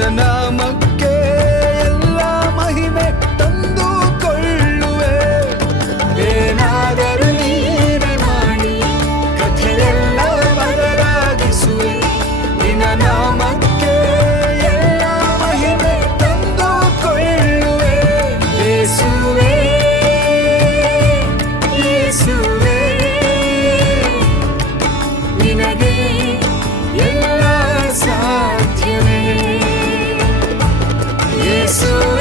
ನಿನ್ನ ನಾಮಕ್ಕೆ ಎಲ್ಲ ಮಹಿಮೆ ತಂದುಕೊಳ್ಳುವೆ. ಏನಾದರೂ ನೀನೆ ಮಾಡಿ ಕಥೆಯೆಲ್ಲ ಬದಲಾಗಿಸುವೆ. ನಿನ್ನ ನಾಮಕ್ಕೆ ಎಲ್ಲ ಮಹಿಮೆ ತಂದುಕೊಳ್ಳುವೆ. ಯೇಸುವೇ ಯೇಸುವೇ ನಿನಗೆ ಎಲ್ಲ ಸಾಧ್ಯವೇ. ಯೇಸುವೇ